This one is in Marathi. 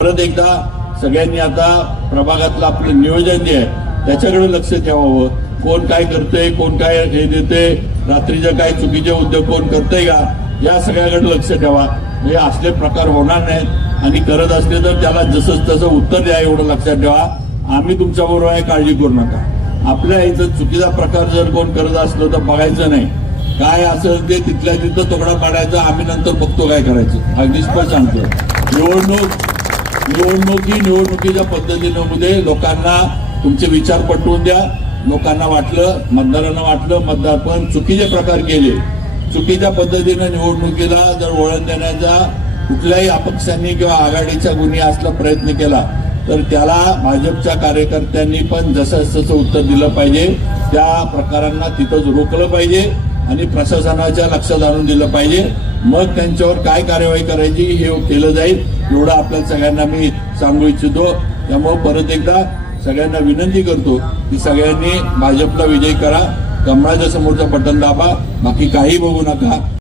परत एकदा सगळ्यांनी आता प्रभागातलं आपलं नियोजन जे आहे त्याच्याकडे लक्ष ठेवावं. कोण काय करतंय, कोण काय हे देते, रात्रीचे काय चुकीचे उद्योग कोण करतंय का, या सगळ्याकडे लक्ष ठेवा. म्हणजे असले प्रकार होणार नाहीत आणि करत असले तर त्याला जसं तसं उत्तर द्या एवढं लक्षात ठेवा. आम्ही तुमच्याबरोबर आहे, काळजी करू नका. आपल्या इथं चुकीचा प्रकार जर कोण करत असलं तर बघायचं नाही, काय असेल ते तिथल्या तिथं तोकडा पाडायचा. आम्ही नंतर बघतो काय करायचं. अगदी स्पष्ट सांगतो. निवडणुकीच्या पद्धतीमध्ये लोकांना तुमचे विचार पटवून द्या. लोकांना वाटलं, मतदारांना वाटलं मतदार पण चुकीचे प्रकार केले, चुकीच्या पद्धतीनं निवडणुकीला जर वळण देण्याचा कुठल्याही अपक्षांनी किंवा आघाडीच्या गुन्हे असला प्रयत्न केला तर त्याला भाजपच्या कार्यकर्त्यांनी पण जसं तसं उत्तर दिलं पाहिजे. त्या प्रकारांना तिथंच रोखलं पाहिजे आणि प्रशासनाच्या लक्षात आणून दिलं पाहिजे. मग त्यांच्यावर काय कार्यवाही करायची हे केलं जाईल. एवढं आपल्या सगळ्यांना मी सांगू इच्छितो. त्यामुळे परत एकदा सगळ्यांना विनंती करतो की सगळ्यांनी भाजपला विजयी करा. कमळाच्या समोरचं बटन दाबा, बाकी काही बघू नका.